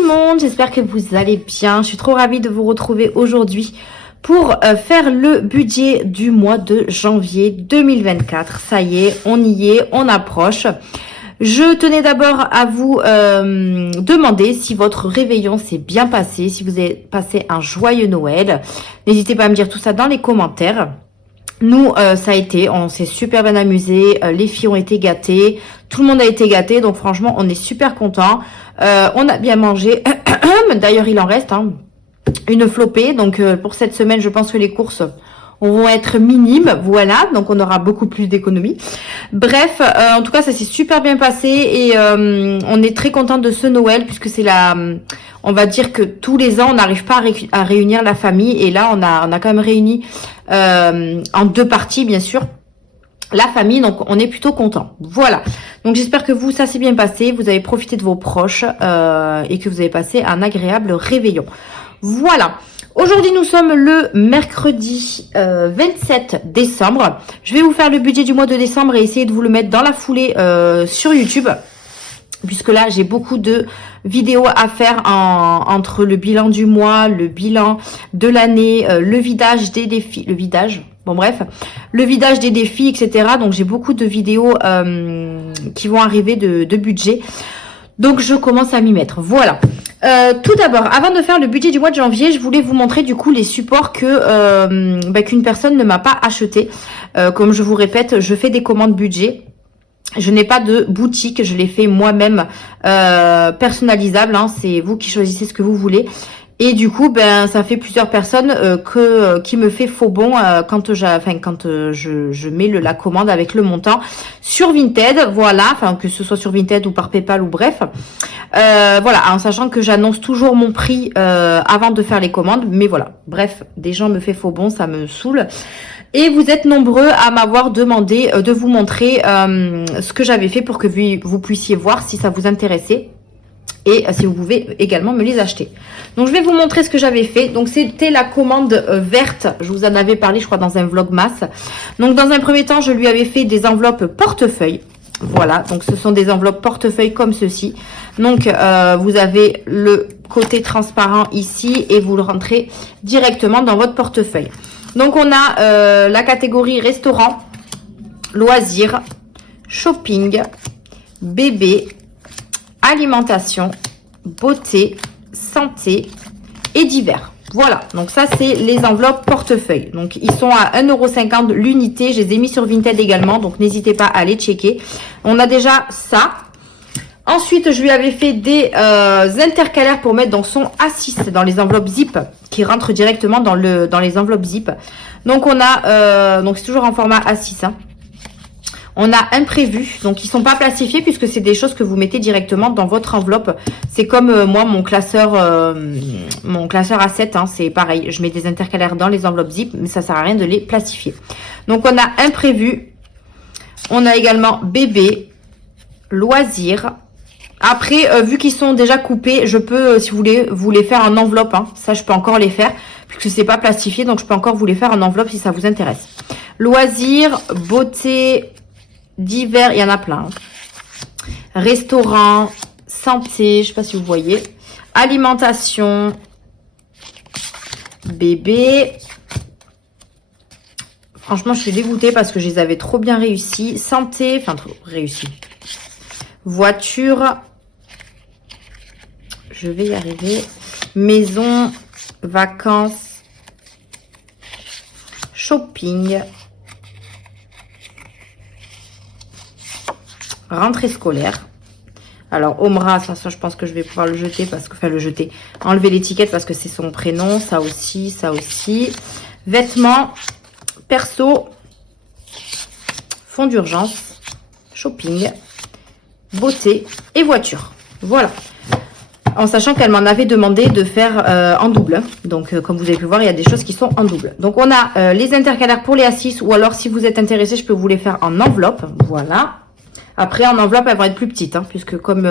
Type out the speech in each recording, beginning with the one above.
le monde, j'espère que vous allez bien. Je suis trop ravie de vous retrouver aujourd'hui pour faire le budget du mois de janvier 2024. Ça y est, on approche. Je tenais d'abord à vous demander si votre réveillon s'est bien passé, si vous avez passé un joyeux Noël. N'hésitez pas à me dire tout ça dans les commentaires. Nous, ça a été, on s'est super bien amusé, les filles ont été gâtées, tout le monde a été gâté, donc franchement, on est super contents. On a bien mangé, d'ailleurs il en reste une flopée, donc pour cette semaine, je pense que les courses vont être minimes, voilà, donc on aura beaucoup plus d'économies. Bref, en tout cas, ça s'est super bien passé et on est très content de ce Noël puisque c'est on va dire que tous les ans, on n'arrive pas à réunir la famille et là, on a quand même réuni en deux parties, bien sûr, la famille, donc on est plutôt content. Voilà, donc j'espère que vous, ça s'est bien passé, vous avez profité de vos proches et que vous avez passé un agréable réveillon. Voilà. Aujourd'hui, nous sommes le mercredi 27 décembre. Je vais vous faire le budget du mois de décembre et essayer de vous le mettre dans la foulée sur YouTube. Puisque là, j'ai beaucoup de vidéos à faire entre le bilan du mois, le bilan de l'année, le vidage des défis, le vidage des défis, etc. Donc, j'ai beaucoup de vidéos qui vont arriver de budget. Donc, je commence à m'y mettre. Voilà. Tout d'abord, avant de faire le budget du mois de janvier, je voulais vous montrer du coup les supports qu'une personne ne m'a pas acheté. Comme je vous répète, je fais des commandes budget. Je n'ai pas de boutique, je les fais moi-même personnalisables. C'est vous qui choisissez ce que vous voulez. Et du coup, ça fait plusieurs personnes qui me fait faux bon quand je mets la commande avec le montant sur Vinted, voilà, que ce soit sur Vinted ou par PayPal ou bref, voilà, en sachant que j'annonce toujours mon prix avant de faire les commandes, mais voilà, bref, des gens me fait faux bon, ça me saoule. Et vous êtes nombreux à m'avoir demandé de vous montrer ce que j'avais fait pour que vous puissiez voir si ça vous intéressait. Et si vous pouvez également me les acheter. Donc, je vais vous montrer ce que j'avais fait. Donc, c'était la commande verte. Je vous en avais parlé, je crois, dans un vlogmas. Donc, dans un premier temps, je lui avais fait des enveloppes portefeuille. Voilà. Donc, ce sont des enveloppes portefeuille comme ceci. Donc, vous avez le côté transparent ici et vous le rentrez directement dans votre portefeuille. Donc, on a la catégorie restaurant, loisirs, shopping, bébé, alimentation, beauté, santé et divers. Voilà, donc ça c'est les enveloppes portefeuille. Donc ils sont à 1,50 € l'unité. Je les ai mis sur Vinted également, donc n'hésitez pas à aller checker. On a déjà ça. Ensuite, je lui avais fait des intercalaires pour mettre dans son A6, dans les enveloppes zip, qui rentrent directement dans les enveloppes zip. Donc on a, donc c'est toujours en format A6, On a imprévu, donc ils sont pas plastifiés puisque c'est des choses que vous mettez directement dans votre enveloppe. C'est comme moi mon classeur A7, c'est pareil. Je mets des intercalaires dans les enveloppes zip, mais ça sert à rien de les plastifier. Donc on a imprévu, on a également bébé, loisirs. Après, vu qu'ils sont déjà coupés, je peux, si vous voulez, vous les faire en enveloppe. Ça, je peux encore les faire puisque c'est pas plastifié, donc je peux encore vous les faire en enveloppe si ça vous intéresse. Loisirs, beauté, divers, il y en a plein. Restaurant, santé, je sais pas si vous voyez. Alimentation, bébé. Franchement, je suis dégoûtée parce que je les avais trop bien réussi. Santé, trop réussi. Voiture, je vais y arriver. Maison, vacances, shopping. Rentrée scolaire. Alors, Omra, ça, je pense que je vais pouvoir le jeter parce que, enlever l'étiquette parce que c'est son prénom. Ça aussi, ça aussi. Vêtements, perso, fonds d'urgence, shopping, beauté et voiture. Voilà. En sachant qu'elle m'en avait demandé de faire en double. Donc, comme vous avez pu voir, il y a des choses qui sont en double. Donc, on a les intercalaires pour les A6 ou alors, si vous êtes intéressé, je peux vous les faire en enveloppe. Voilà. Après, en enveloppe, elles vont être plus petites, puisque comme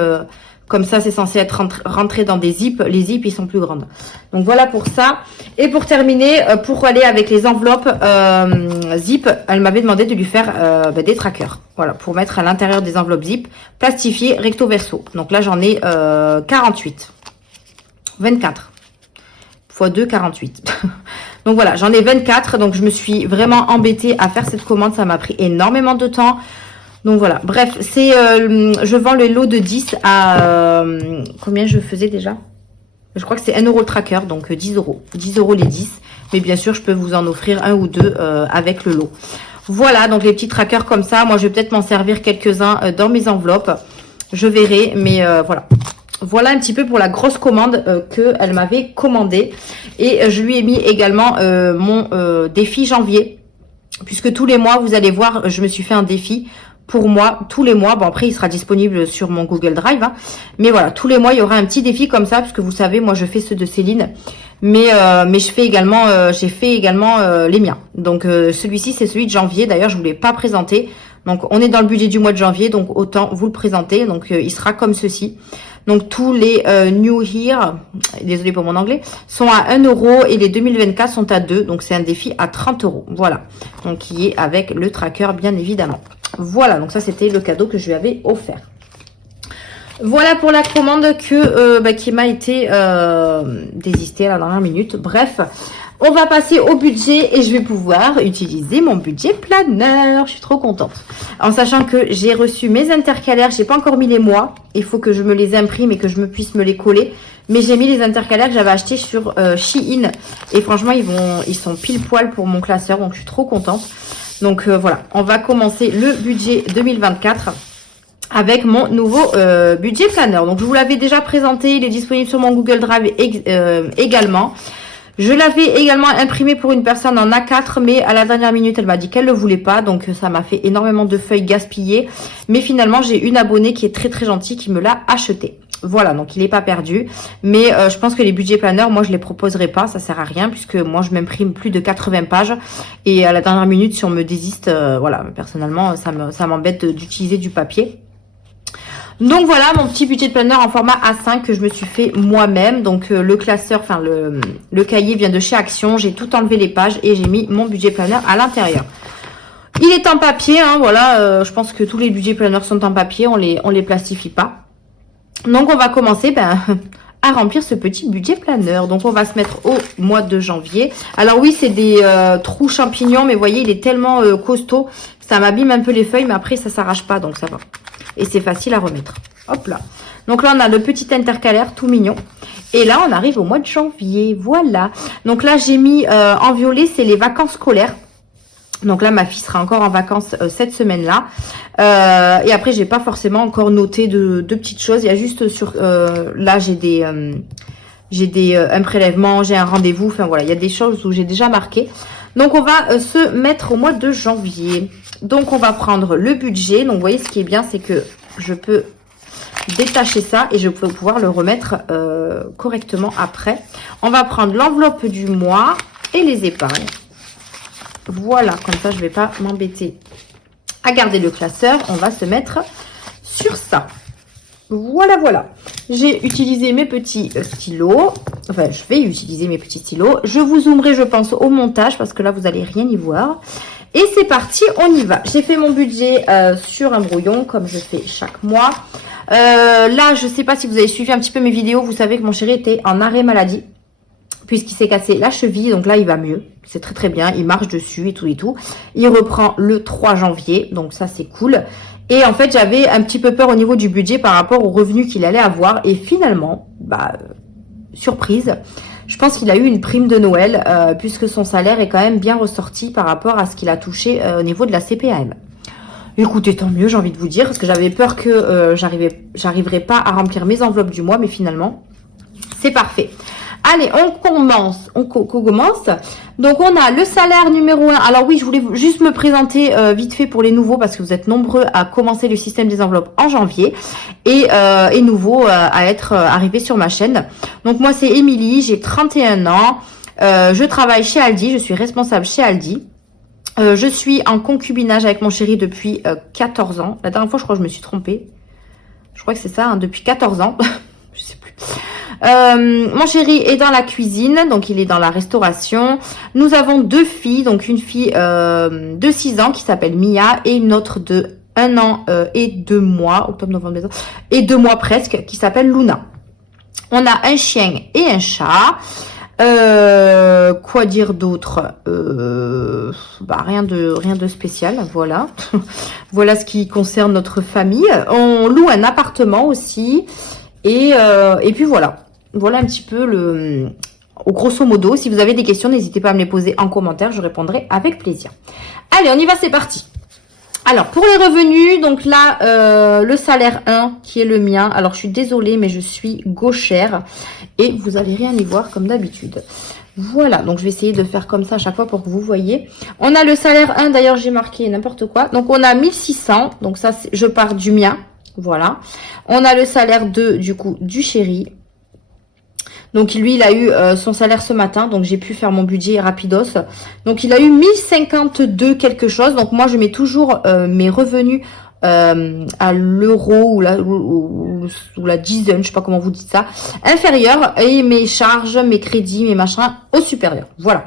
ça, c'est censé être rentré dans des zips. Les zips, ils sont plus grandes. Donc, voilà pour ça. Et pour terminer, pour aller avec les enveloppes zip, elle m'avait demandé de lui faire des trackers. Voilà, pour mettre à l'intérieur des enveloppes zip, plastifiées recto verso. Donc là, j'en ai 48. 24 x 2, 48. Donc voilà, j'en ai 24. Donc je me suis vraiment embêtée à faire cette commande. Ça m'a pris énormément de temps. Donc voilà, bref, c'est je vends le lot de 10 à... combien je faisais déjà? Je crois que c'est 1 euro le tracker, donc 10 euros. 10 euros les 10. Mais bien sûr, je peux vous en offrir un ou deux avec le lot. Voilà, donc les petits trackers comme ça. Moi, je vais peut-être m'en servir quelques-uns dans mes enveloppes. Je verrai, mais voilà. Voilà un petit peu pour la grosse commande qu'elle m'avait commandée. Et je lui ai mis également mon défi janvier. Puisque tous les mois, vous allez voir, je me suis fait un défi pour moi, tous les mois. Bon, après, il sera disponible sur mon Google Drive. Hein. Mais voilà, tous les mois, il y aura un petit défi comme ça. Puisque vous savez, moi, je fais ceux de Céline. Mais je fais également, j'ai fait également les miens. Donc, celui-ci, c'est celui de janvier. D'ailleurs, je ne vous l'ai pas présenté. Donc, on est dans le budget du mois de janvier. Donc, autant vous le présenter. Donc, il sera comme ceci. Donc, tous les New Here, désolé pour mon anglais, sont à 1 euro et les 2024 sont à 2. Donc, c'est un défi à 30 euros. Voilà. Donc, qui est avec le tracker, bien évidemment. Voilà. Donc, ça, c'était le cadeau que je lui avais offert. Voilà pour la commande qui m'a été désistée à la dernière minute. Bref, on va passer au budget et je vais pouvoir utiliser mon budget planeur. Je suis trop contente. En sachant que j'ai reçu mes intercalaires, j'ai pas encore mis les mois. Il faut que je me les imprime et que je puisse me les coller. Mais j'ai mis les intercalaires que j'avais achetés sur Shein. Et franchement, ils sont pile poil pour mon classeur. Donc, je suis trop contente. Donc, voilà. On va commencer le budget 2024. Avec mon nouveau budget planner. Donc, je vous l'avais déjà présenté. Il est disponible sur mon Google Drive également. Je l'avais également imprimé pour une personne en A4. Mais à la dernière minute, elle m'a dit qu'elle ne le voulait pas. Donc, ça m'a fait énormément de feuilles gaspillées. Mais finalement, j'ai une abonnée qui est très très gentille qui me l'a acheté. Voilà, donc il n'est pas perdu. Mais je pense que les budgets planners, moi, je les proposerai pas. Ça sert à rien puisque moi, je m'imprime plus de 80 pages. Et à la dernière minute, si on me désiste, voilà, personnellement, ça m'embête d'utiliser du papier. Donc voilà mon petit budget de planner en format A5 que je me suis fait moi-même. Donc le classeur, enfin le cahier vient de chez Action. J'ai tout enlevé les pages et j'ai mis mon budget planner à l'intérieur. Il est en papier, hein, voilà. Je pense que tous les budgets planners sont en papier, on les plastifie pas. Donc on va commencer à remplir ce petit budget planner. Donc on va se mettre au mois de janvier. Alors oui, c'est des trous champignons, mais vous voyez, il est tellement costaud, ça m'abîme un peu les feuilles, mais après ça s'arrache pas, donc ça va. Et c'est facile à remettre. Hop là. Donc là, on a le petit intercalaire tout mignon. Et là, on arrive au mois de janvier. Voilà. Donc là, j'ai mis en violet, c'est les vacances scolaires. Donc là, ma fille sera encore en vacances cette semaine-là. Et après, j'ai pas forcément encore noté de petites choses. Il y a juste sur... là, j'ai un prélèvement, j'ai un rendez-vous. Enfin voilà, il y a des choses où j'ai déjà marqué. Donc, on va se mettre au mois de janvier. Donc, on va prendre le budget. Donc, vous voyez, ce qui est bien, c'est que je peux détacher ça et je peux pouvoir le remettre correctement après. On va prendre l'enveloppe du mois et les épargnes. Voilà, comme ça, je ne vais pas m'embêter à garder le classeur. On va se mettre sur ça. Voilà, voilà. J'ai utilisé mes petits stylos. Enfin, je vais utiliser mes petits stylos. Je vous zoomerai, je pense, au montage parce que là, vous n'allez rien y voir. Et c'est parti, on y va. J'ai fait mon budget sur un brouillon, comme je fais chaque mois. Là, je ne sais pas si vous avez suivi un petit peu mes vidéos. Vous savez que mon chéri était en arrêt maladie, puisqu'il s'est cassé la cheville. Donc là, il va mieux. C'est très très bien. Il marche dessus et tout et tout. Il reprend le 3 janvier. Donc ça, c'est cool. Et en fait, j'avais un petit peu peur au niveau du budget par rapport aux revenus qu'il allait avoir. Et finalement, surprise, je pense qu'il a eu une prime de Noël puisque son salaire est quand même bien ressorti par rapport à ce qu'il a touché au niveau de la CPAM. Écoutez, tant mieux, j'ai envie de vous dire, parce que j'avais peur que j'arriverais pas à remplir mes enveloppes du mois, mais finalement, c'est parfait. Allez, on commence. Donc, on a le salaire numéro 1. Alors oui, je voulais juste me présenter vite fait pour les nouveaux, parce que vous êtes nombreux à commencer le système des enveloppes en janvier et nouveaux à être arrivés sur ma chaîne. Donc, moi, c'est Émilie, j'ai 31 ans. Je travaille chez Aldi, je suis responsable chez Aldi. Je suis en concubinage avec mon chéri depuis 14 ans. La dernière fois, je crois que je me suis trompée. Je crois que c'est ça, hein, depuis 14 ans. Je sais plus. Mon chéri est dans la cuisine, donc il est dans la restauration. Nous avons 2 filles, donc une fille de 6 ans qui s'appelle Mia et une autre de 1 an et 2 mois, octobre, novembre, décembre, et 2 mois presque, qui s'appelle Luna. On a un chien et un chat. Quoi dire d'autre? Rien de spécial, voilà. Voilà ce qui concerne notre famille. On loue un appartement aussi. Et puis voilà. Voilà un petit peu au grosso modo. Si vous avez des questions, n'hésitez pas à me les poser en commentaire. Je répondrai avec plaisir. Allez, on y va, c'est parti. Alors, pour les revenus, donc là, le salaire 1 qui est le mien. Alors, je suis désolée, mais je suis gauchère. Et vous allez rien y voir comme d'habitude. Voilà, donc je vais essayer de faire comme ça à chaque fois pour que vous voyez. On a le salaire 1, d'ailleurs, j'ai marqué n'importe quoi. Donc, on a 1600. Donc, ça, je pars du mien. Voilà. On a le salaire 2, du coup, du chéri. Donc, lui, il a eu son salaire ce matin. Donc, j'ai pu faire mon budget rapidos. Donc, il a eu 1052 quelque chose. Donc, moi, je mets toujours mes revenus à l'euro ou la dizaine, je sais pas comment vous dites ça, inférieur, et mes charges, mes crédits, mes machins au supérieur. Voilà.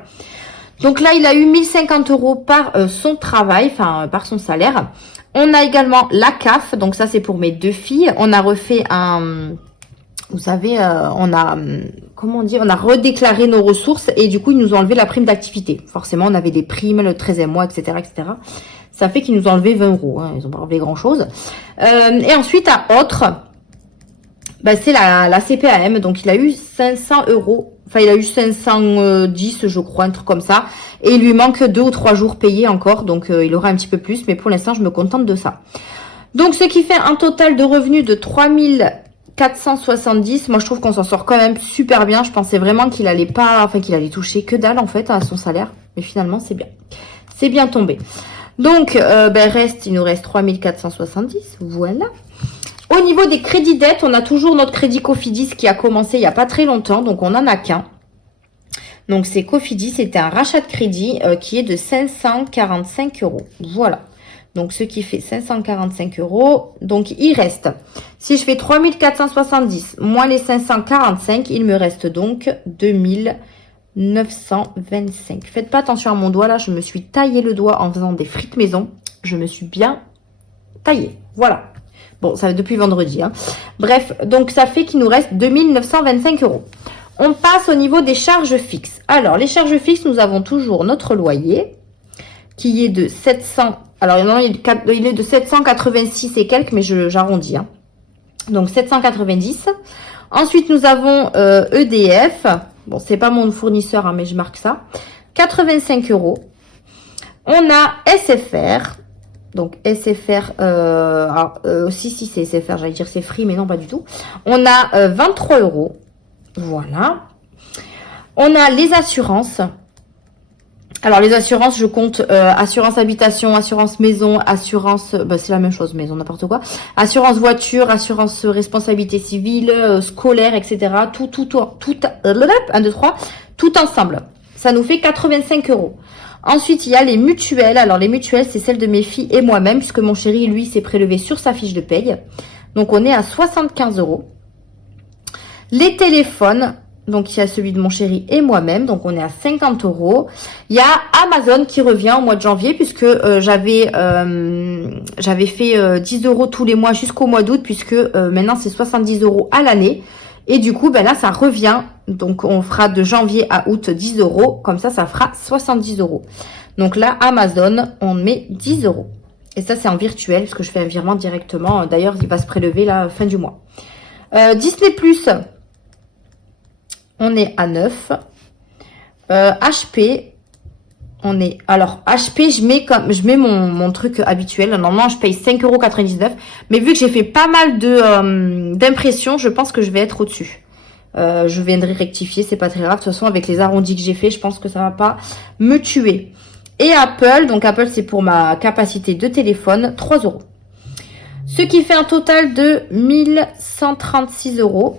Donc là, il a eu 1050 € par son travail, enfin par son salaire. On a également la CAF, donc ça c'est pour mes 2 filles. On a refait vous savez, on a, comment dire, on a redéclaré nos ressources et du coup, ils nous ont enlevé la prime d'activité. Forcément, on avait des primes, le 13e mois, etc., etc. Ça fait qu'ils nous ont enlevé 20 €. Hein, ils n'ont pas enlevé grand-chose. Et ensuite, à autre, c'est la CPAM. Donc, il a eu 500 €. Enfin, il a eu 510, je crois, un truc comme ça. Et il lui manque 2 ou 3 jours payés encore. Donc, il aura un petit peu plus. Mais pour l'instant, je me contente de ça. Donc, ce qui fait un total de revenus de 3470. Moi, je trouve qu'on s'en sort quand même super bien. Je pensais vraiment qu'il allait toucher que dalle, en fait, à son salaire. Mais finalement, c'est bien. C'est bien tombé. Donc, il nous reste 3470. Voilà. Au niveau des crédits dettes, on a toujours notre crédit Cofidis qui a commencé il n'y a pas très longtemps. Donc, on n'en a qu'un. Donc, c'est Cofidis. C'était un rachat de crédit qui est de 545 €. Voilà. Donc, ce qui fait 545 €. Donc, il reste, si je fais 3470 moins les 545, il me reste donc 2925. Faites pas attention à mon doigt, là. Je me suis taillé le doigt en faisant des frites maison. Je me suis bien taillé. Voilà. Bon, ça va depuis vendredi. Hein. Bref, donc, ça fait qu'il nous reste 2925 €. On passe au niveau des charges fixes. Alors, les charges fixes, nous avons toujours notre loyer qui est de 700. Alors, non, il est de 786 et quelques, mais j'arrondis. Hein. Donc, 790. Ensuite, nous avons EDF. Bon, c'est pas mon fournisseur, hein, mais je marque ça. 85 €. On a SFR. Donc, SFR. Si, c'est SFR. J'allais dire c'est Free, mais non, pas du tout. On a 23 €. Voilà. On a les assurances. Alors, les assurances, je compte assurance habitation, assurance maison, assurance... c'est la même chose, maison, n'importe quoi. Assurance voiture, assurance responsabilité civile, scolaire, etc. Tout, 1, 2, 3, tout ensemble. Ça nous fait 85 €. Ensuite, il y a les mutuelles. Alors, les mutuelles, c'est celles de mes filles et moi-même, puisque mon chéri, lui, s'est prélevé sur sa fiche de paye. Donc, on est à 75 €. Les téléphones... Donc, il y a celui de mon chéri et moi-même. Donc, on est à 50 €. Il y a Amazon qui revient au mois de janvier puisque j'avais fait 10 € tous les mois jusqu'au mois d'août puisque maintenant, c'est 70 € à l'année. Et du coup, là, ça revient. Donc, on fera de janvier à août 10 €. Comme ça fera 70 €. Donc là, Amazon, on met 10 €. Et ça, c'est en virtuel parce que je fais un virement directement. D'ailleurs, il va se prélever la fin du mois. Disney+. On est à 9. HP, on est... Alors, HP, je mets mon truc habituel. Normalement, je paye 5,99 €. Mais vu que j'ai fait pas mal d'impressions, je pense que je vais être au-dessus. Je viendrai rectifier, c'est pas très grave. De toute façon, avec les arrondis que j'ai fait, je pense que ça va pas me tuer. Et Apple, donc Apple, c'est pour ma capacité de téléphone, 3 €. Ce qui fait un total de 1136 €.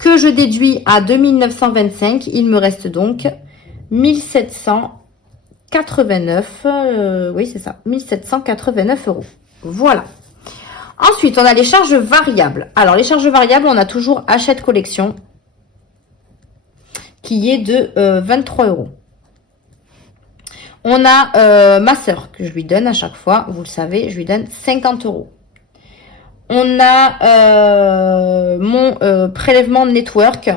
Que je déduis à 2925, il me reste donc 1789, oui c'est ça, 1789 €. Voilà. Ensuite, on a les charges variables. Alors, les charges variables, on a toujours Hachette Collection, qui est de 23 €. On a ma sœur, que je lui donne à chaque fois, vous le savez, je lui donne 50 €. On a mon prélèvement network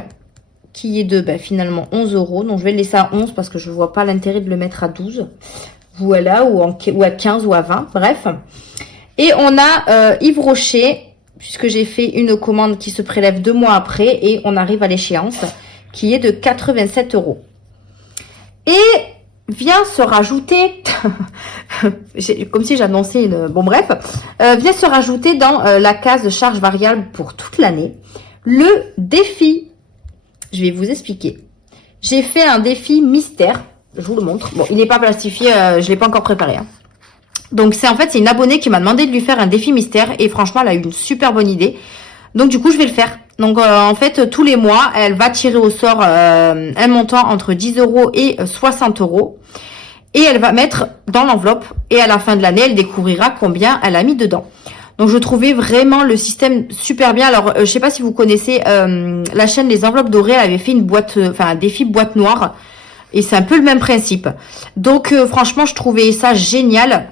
qui est de finalement 11 €. Donc je vais le laisser à 11 parce que je vois pas l'intérêt de le mettre à 12. Voilà, ou à 15 ou à 20, bref. Et on a Yves Rocher, puisque j'ai fait une commande qui se prélève 2 mois après et on arrive à l'échéance, qui est de 87 €. Et vient se rajouter, comme si j'annonçais une... Bon bref, vient se rajouter dans la case de charge variable pour toute l'année, le défi. Je vais vous expliquer. J'ai fait un défi mystère, je vous le montre. Bon, il n'est pas plastifié, je l'ai pas encore préparé. Hein. Donc c'est une abonnée qui m'a demandé de lui faire un défi mystère et franchement elle a eu une super bonne idée. Donc du coup je vais le faire. Donc en fait tous les mois elle va tirer au sort un montant entre 10 € et 60 € et elle va mettre dans l'enveloppe et à la fin de l'année elle découvrira combien elle a mis dedans. Donc je trouvais vraiment le système super bien. Alors je sais pas si vous connaissez la chaîne Les Enveloppes Dorées, elle avait fait une boîte, un défi boîte noire et c'est un peu le même principe. Donc franchement je trouvais ça génial.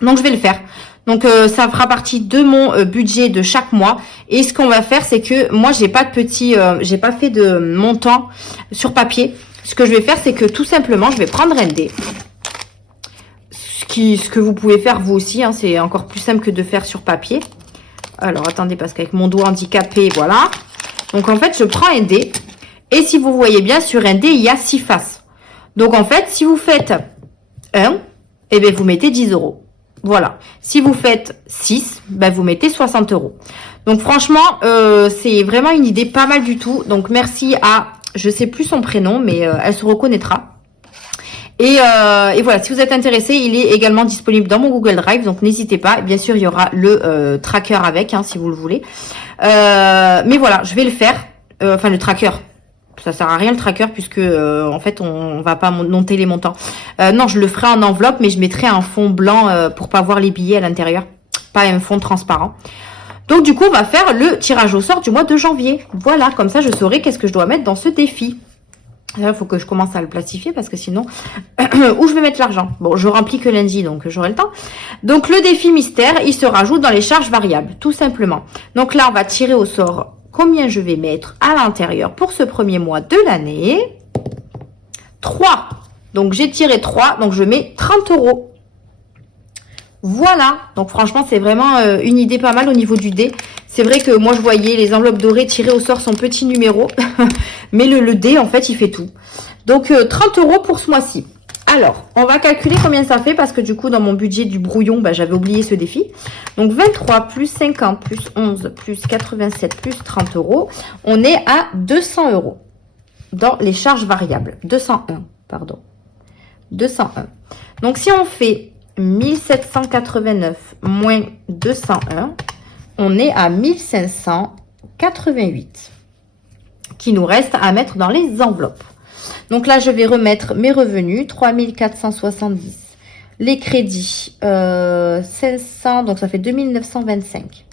Donc je vais le faire. Donc ça fera partie de mon budget de chaque mois. Et ce qu'on va faire, c'est que moi j'ai pas fait de montant sur papier. Ce que je vais faire, c'est que tout simplement, je vais prendre un dé. Ce que vous pouvez faire vous aussi, hein, c'est encore plus simple que de faire sur papier. Alors attendez, parce qu'avec mon doigt handicapé, voilà. Donc en fait, je prends un dé. Et si vous voyez bien, sur un dé, il y a 6 faces. Donc en fait, si vous faites 1, eh bien vous mettez 10 €. Voilà. Si vous faites 6, vous mettez 60 €. Donc franchement, c'est vraiment une idée pas mal du tout. Donc merci à, je sais plus son prénom, mais elle se reconnaîtra. Et voilà, si vous êtes intéressé, il est également disponible dans mon Google Drive, donc n'hésitez pas. Bien sûr, il y aura le tracker avec, hein, si vous le voulez. Mais voilà, je vais le faire. Le tracker. Ça sert à rien le tracker puisque en fait on va pas monter les montants. Non, je le ferai en enveloppe, mais je mettrai un fond blanc pour pas voir les billets à l'intérieur, pas un fond transparent. Donc du coup, on va faire le tirage au sort du mois de janvier. Voilà, comme ça je saurai qu'est-ce que je dois mettre dans ce défi. Là, il faut que je commence à le plastifier parce que sinon, où je vais mettre l'argent? Bon, je remplis que lundi, donc j'aurai le temps. Donc le défi mystère, il se rajoute dans les charges variables, tout simplement. Donc là, on va tirer au sort combien je vais mettre à l'intérieur pour ce premier mois de l'année. 3. Donc j'ai tiré 3, donc je mets 30 €. Voilà, donc franchement c'est vraiment une idée pas mal au niveau du dé. C'est vrai que moi je voyais les enveloppes dorées tirer au sort son petit numéro, mais le dé en fait il fait tout. Donc 30 € pour ce mois-ci. Alors, on va calculer combien ça fait parce que du coup dans mon budget du brouillon, j'avais oublié ce défi. Donc 23 plus 50 plus 11 plus 87 plus 30 €, on est à 200 € dans les charges variables. 201, pardon. 201. Donc si on fait 1789 moins 201, on est à 1588 qui nous reste à mettre dans les enveloppes. Donc là, je vais remettre mes revenus, 3470. Les crédits, 500, donc ça fait 2925.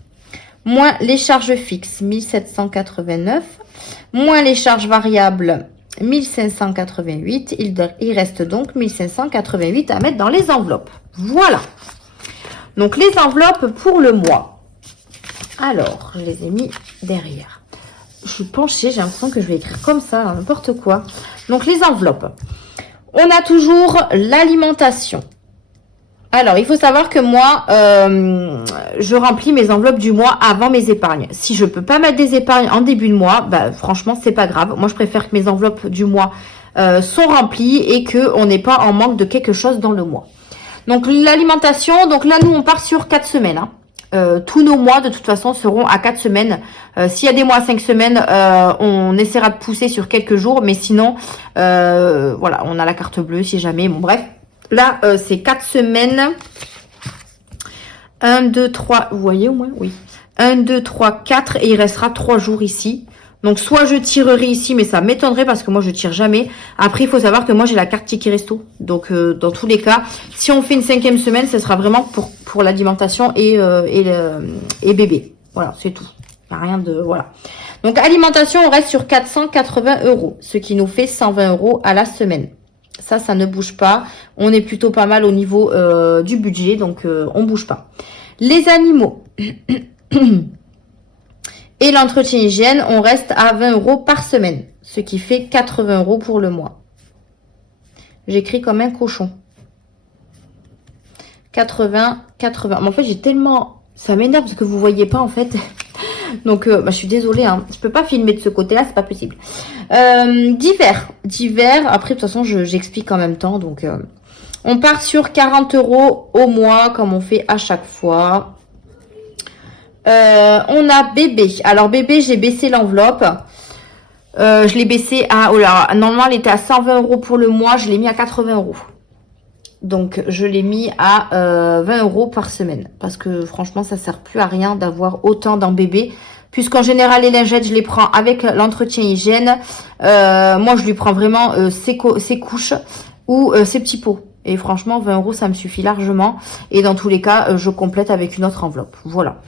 Moins les charges fixes, 1789. Moins les charges variables, 1588. Il reste donc 1588 à mettre dans les enveloppes. Voilà. Donc les enveloppes pour le mois. Alors, je les ai mis derrière. Je suis penchée, j'ai l'impression que je vais écrire comme ça, n'importe quoi. Donc les enveloppes. On a toujours l'alimentation. Alors, il faut savoir que moi, je remplis mes enveloppes du mois avant mes épargnes. Si je peux pas mettre des épargnes en début de mois, franchement, c'est pas grave. Moi, je préfère que mes enveloppes du mois sont remplies et qu'on n'est pas en manque de quelque chose dans le mois. Donc, l'alimentation, donc là, nous, on part sur 4 semaines. Hein. Tous nos mois, de toute façon, seront à 4 semaines. S'il y a des mois à 5 semaines, on essaiera de pousser sur quelques jours. Mais sinon, voilà, on a la carte bleue si jamais. Bon, bref. Là, c'est 4 semaines. 1, 2, 3. Vous voyez au moins? Oui. 1, 2, 3, 4. Et il restera 3 jours ici. Donc, soit je tirerai ici, mais ça m'étonnerait parce que moi, je tire jamais. Après, il faut savoir que moi, j'ai la carte Ticket Resto. Donc, dans tous les cas, si on fait une 5e semaine, ce sera vraiment pour l'alimentation et bébé. Voilà, c'est tout. Il n'y a rien de... Voilà. Donc, alimentation, on reste sur 480 €. Ce qui nous fait 120 € à la semaine. Ça ne bouge pas. On est plutôt pas mal au niveau du budget, donc on bouge pas. Les animaux. Et l'entretien hygiène, on reste à 20 € par semaine, ce qui fait 80 € pour le mois. J'écris comme un cochon. 80. Mais en fait, j'ai tellement... Ça m'énerve parce que vous voyez pas en fait. Donc, je suis désolée. Hein. Je peux pas filmer de ce côté-là, c'est pas possible. Divers. Après, de toute façon, j'explique en même temps. Donc, on part sur 40 € au mois, comme on fait à chaque fois. On a bébé. Alors, bébé, j'ai baissé l'enveloppe. Je l'ai baissé à... Oh là, normalement, elle était à 120 € pour le mois. Je l'ai mis à 80 €. Donc, je l'ai mis à 20 € par semaine. Parce que franchement, ça sert plus à rien d'avoir autant dans bébé. Puisqu'en général, les lingettes, je les prends avec l'entretien hygiène. Moi, je lui prends vraiment ses couches ou ses petits pots. Et franchement, 20 €, ça me suffit largement. Et dans tous les cas, je complète avec une autre enveloppe. Voilà.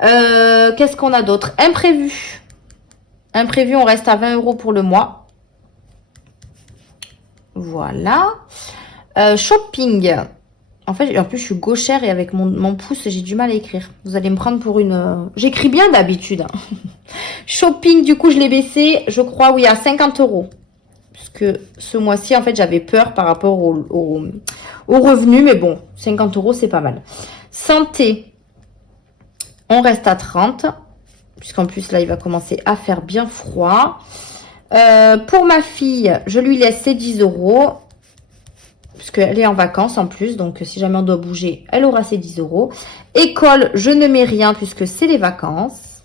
Qu'est-ce qu'on a d'autre? Imprévu. Imprévu, on reste à 20 € pour le mois. Voilà. Shopping. En fait, en plus, je suis gauchère et avec mon pouce, j'ai du mal à écrire. Vous allez me prendre pour une... J'écris bien d'habitude. Hein. Shopping, du coup, je l'ai baissé, je crois, oui, à 50 €. Puisque ce mois-ci, en fait, j'avais peur par rapport au revenu. Mais bon, 50 €, c'est pas mal. Santé, on reste à 30. Puisqu'en plus, là, il va commencer à faire bien froid. Pour ma fille, je lui laisse ses 10 €. Puisqu'elle est en vacances en plus, donc si jamais on doit bouger, elle aura ses 10 €. École, je ne mets rien puisque c'est les vacances.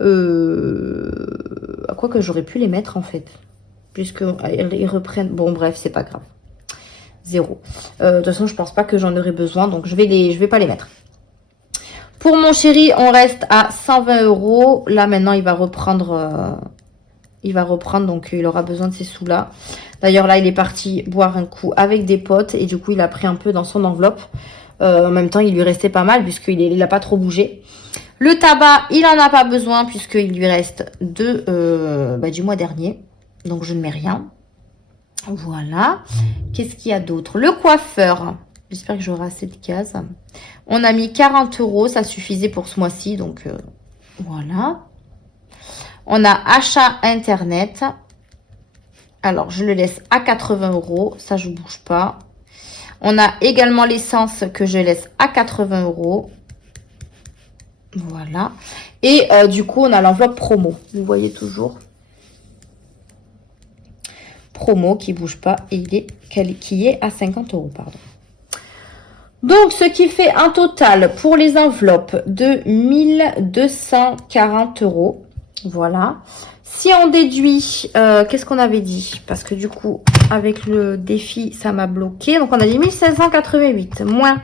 À quoi que j'aurais pu les mettre en fait, puisqu'ils reprennent. Bon bref, c'est pas grave. 0. De toute façon, je pense pas que j'en aurai besoin, donc je vais pas les mettre. Pour mon chéri, on reste à 120 €. Là maintenant, il va reprendre. Donc il aura besoin de ces sous-là. D'ailleurs, là, il est parti boire un coup avec des potes. Et du coup, il a pris un peu dans son enveloppe. En même temps, il lui restait pas mal puisqu'il n'a pas trop bougé. Le tabac, il n'en a pas besoin puisqu'il lui reste du mois dernier. Donc, je ne mets rien. Voilà. Qu'est-ce qu'il y a d'autre? Le coiffeur. J'espère que j'aurai assez de cases. On a mis 40 €. Ça suffisait pour ce mois-ci. Donc, voilà. On a achat internet. Alors, je le laisse à 80 €. Ça, je ne bouge pas. On a également l'essence que je laisse à 80 €. Voilà. Et du coup, on a l'enveloppe promo. Vous voyez toujours. Promo qui ne bouge pas. Et qui est à 50 €, pardon. Donc, ce qui fait un total pour les enveloppes de 1240 €. Voilà. Si on déduit, qu'est-ce qu'on avait dit? Parce que du coup, avec le défi, ça m'a bloqué. Donc, on a dit 1588 moins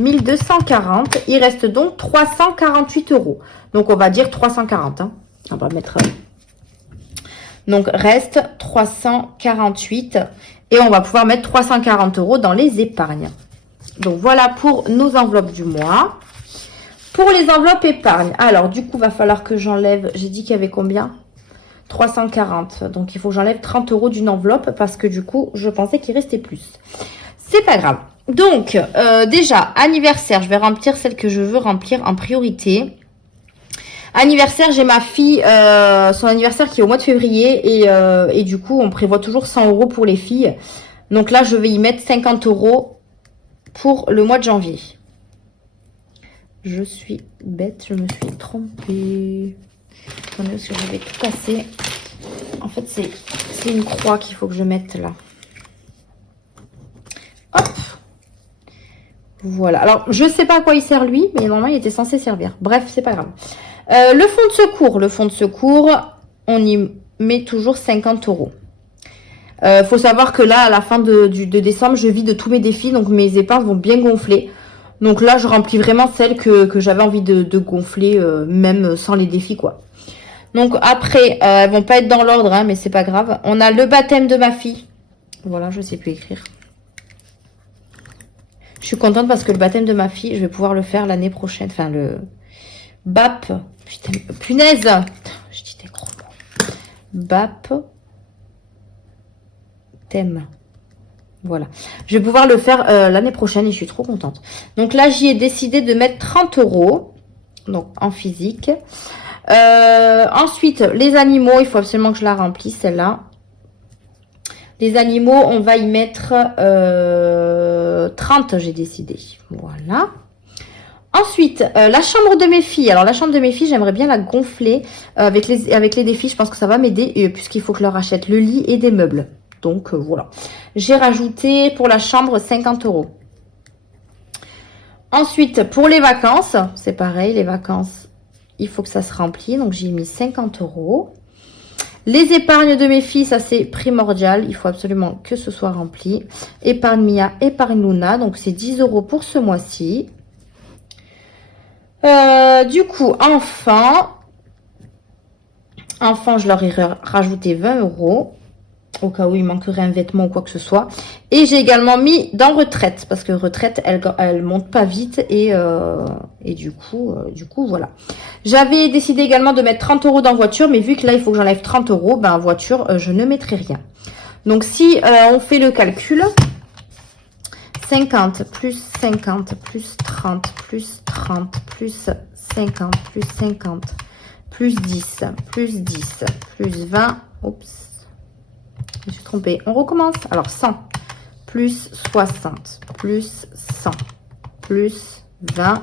1240. Il reste donc 348 €. Donc, on va dire 340. Hein. On va mettre... Donc, reste 348. Et on va pouvoir mettre 340 € dans les épargnes. Donc, voilà pour nos enveloppes du mois. Pour les enveloppes épargne, alors du coup, va falloir que j'enlève, j'ai dit qu'il y avait combien? 340. Donc, il faut que j'enlève 30 € d'une enveloppe parce que du coup, je pensais qu'il restait plus. C'est pas grave. Donc, déjà, anniversaire, je vais remplir celle que je veux remplir en priorité. Anniversaire, j'ai ma fille, son anniversaire qui est au mois de février et du coup, on prévoit toujours 100 € pour les filles. Donc là, je vais y mettre 50 € pour le mois de janvier. Je suis bête, je me suis trompée. Attendez, parce que je vais tout casser. En fait, c'est une croix qu'il faut que je mette là. Hop. Voilà. Alors, je sais pas à quoi il sert lui, mais normalement, il était censé servir. Bref, c'est pas grave. Le fonds de secours. Le fonds de secours, on y met toujours 50 €. Faut savoir que là, à la fin de décembre, je vide tous mes défis. Donc, mes épargnes vont bien gonfler. Donc là, je remplis vraiment celles que j'avais envie de gonfler, même sans les défis, quoi. Donc après, elles vont pas être dans l'ordre, hein, mais c'est pas grave. On a le baptême de ma fille. Voilà, je sais plus écrire. Je suis contente parce que le baptême de ma fille, je vais pouvoir le faire l'année prochaine. Enfin, le BAP. Putain, punaise. Je dis des gros mots. BAP. Thème. Voilà. Je vais pouvoir le faire l'année prochaine et je suis trop contente. Donc là, j'y ai décidé de mettre 30 €. Donc en physique. Ensuite, les animaux, il faut absolument que je la remplisse, celle-là. Les animaux, on va y mettre 30, j'ai décidé. Voilà. Ensuite, la chambre de mes filles. Alors, la chambre de mes filles, j'aimerais bien la gonfler avec les défis. Je pense que ça va m'aider puisqu'il faut que je leur achète le lit et des meubles. Donc, voilà. J'ai rajouté pour la chambre 50 €. Ensuite, pour les vacances, c'est pareil. Les vacances, il faut que ça se remplisse. Donc, j'ai mis 50 €. Les épargnes de mes filles, ça c'est primordial. Il faut absolument que ce soit rempli. Épargne Mia, épargne Luna. Donc, c'est 10 € pour ce mois-ci. Du coup, enfants, je leur ai rajouté 20 € au cas où il manquerait un vêtement ou quoi que ce soit. Et j'ai également mis dans retraite parce que retraite, elle monte pas vite et du coup, voilà. J'avais décidé également de mettre 30 € dans voiture, mais vu que là, il faut que j'enlève 30 €, ben voiture, je ne mettrai rien. Donc, si on fait le calcul, 50 plus 50 plus 30 plus 30 plus 50 plus 50 plus 10 plus 10 plus 20. Oups, je me suis trompée. On recommence. Alors 100 plus 60 plus 100 plus 20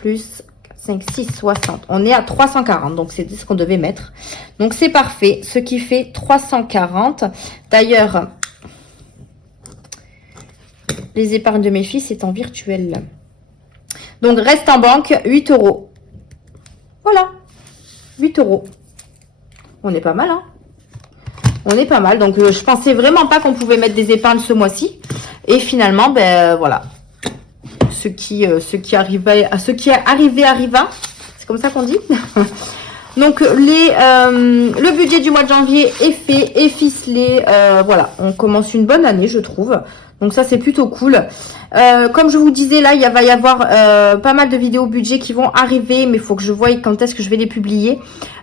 plus 5, 6, 60. On est à 340. Donc c'est ce qu'on devait mettre. Donc c'est parfait. Ce qui fait 340. D'ailleurs, les épargnes de mes filles, c'est en virtuel. Donc, reste en banque, 8 €. Voilà. 8 €. On est pas mal, hein. On est pas mal. Donc, je pensais vraiment pas qu'on pouvait mettre des épargnes ce mois-ci. Et finalement, ben, voilà. Ce qui arrivait, arriva. C'est comme ça qu'on dit. Donc, le budget du mois de janvier est fait, est ficelé. Voilà, on commence une bonne année, je trouve. Donc ça, c'est plutôt cool. Comme je vous disais, là, va y avoir pas mal de vidéos budget qui vont arriver. Mais il faut que je voie quand est-ce que je vais les publier.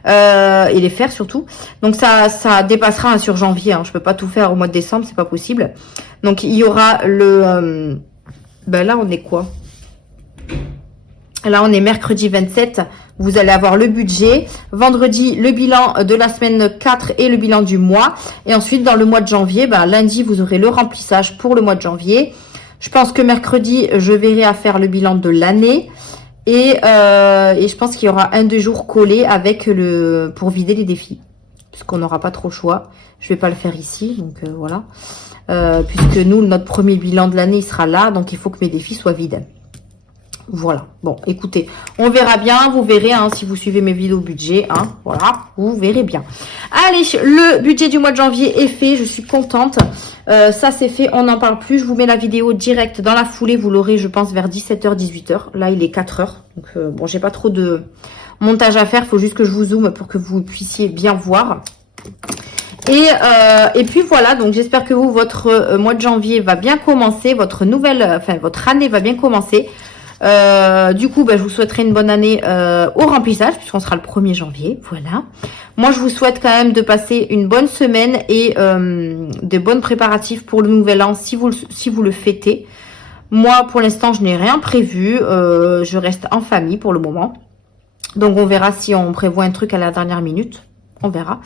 Et les faire surtout. Donc ça dépassera sur janvier. Hein. Je peux pas tout faire au mois de décembre, c'est pas possible. Donc il y aura le... ben là, on est quoi? Là, on est mercredi 27. Vous allez avoir le budget. Vendredi, le bilan de la semaine 4 et le bilan du mois. Et ensuite, dans le mois de janvier, ben, lundi, vous aurez le remplissage pour le mois de janvier. Je pense que mercredi, je verrai à faire le bilan de l'année. Et je pense qu'il y aura 1-2 jours collés avec pour vider les défis. Puisqu'on n'aura pas trop le choix. Je vais pas le faire ici. Donc, voilà. Puisque nous, notre premier bilan de l'année, il sera là. Donc, il faut que mes défis soient vides. Voilà. Bon, écoutez, on verra bien. Vous verrez, hein, si vous suivez mes vidéos budget. Hein, voilà, vous verrez bien. Allez, le budget du mois de janvier est fait. Je suis contente. Ça, c'est fait. On n'en parle plus. Je vous mets la vidéo directe dans la foulée. Vous l'aurez, je pense, vers 17 h, 18 h. Là, il est 4 h. Donc, bon, j'ai pas trop de montage à faire. Il faut juste que je vous zoome pour que vous puissiez bien voir. Et puis voilà, donc j'espère que vous, votre mois de janvier va bien commencer. Votre année va bien commencer. Du coup, ben, je vous souhaiterai une bonne année au remplissage, puisqu'on sera le 1er janvier. Voilà. Moi, je vous souhaite quand même de passer une bonne semaine et de bons préparatifs pour le nouvel an si vous le fêtez. Moi, pour l'instant, je n'ai rien prévu. Je reste en famille pour le moment. Donc, on verra si on prévoit un truc à la dernière minute. On verra.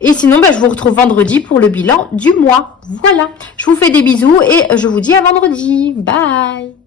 Et sinon, ben, je vous retrouve vendredi pour le bilan du mois. Voilà. Je vous fais des bisous et je vous dis à vendredi. Bye!